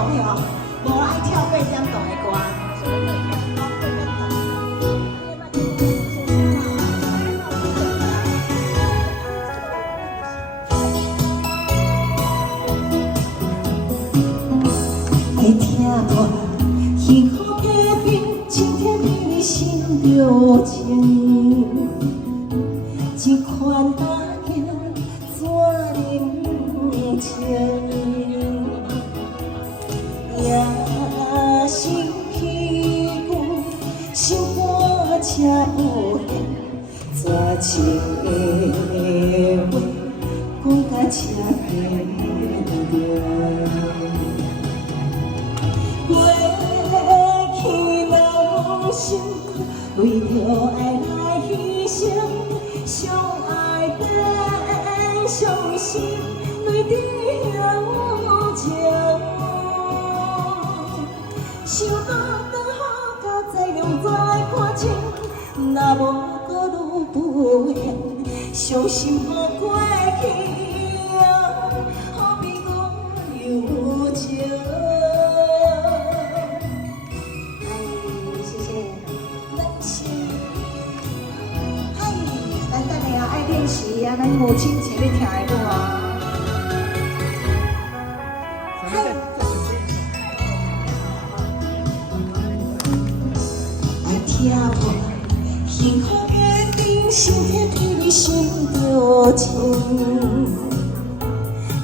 动哟，无爱跳8点动的歌。爱听歌，幸福的变，今天你心着情，一款大镜怎认清？也是去过，心肝才有现，绝情的话讲甲车变着。过去人生，为着爱来牺牲，相爱变伤心，泪滴有情。想到当好甲再用怎来看清，若无搁愈不愿，伤心无过去，何必讲有情？爱练习啊，咱母亲节要听的歌啊。爱听歌，幸福的人生天地心着情，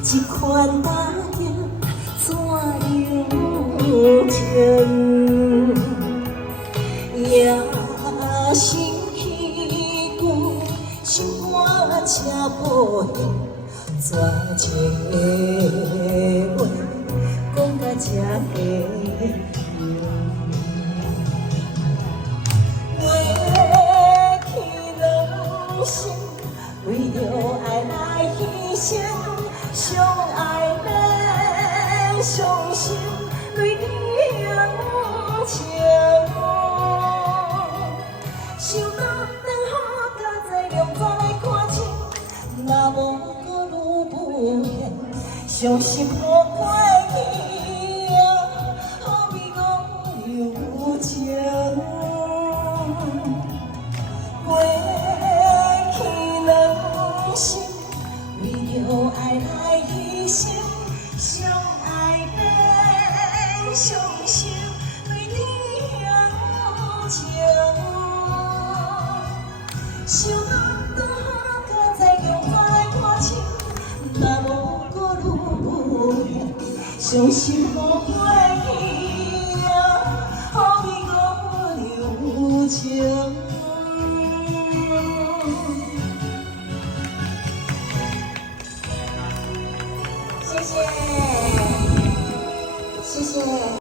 一款大镜怎有情？也是去过。心肝才无现，绝情的话讲甲这个过去人生，为着爱来牺牲，相爱变伤心，泪滴有情。想到当好甲再用怎来看清，若无搁愈不愿，伤心无过去，何必讲有情？过去人生，为着爱来牺牲，相爱变伤心，泪滴有情。想到当好甲再用怎来看清，若无搁愈不愿，伤心无过去，何必讲有情？谢谢，谢谢。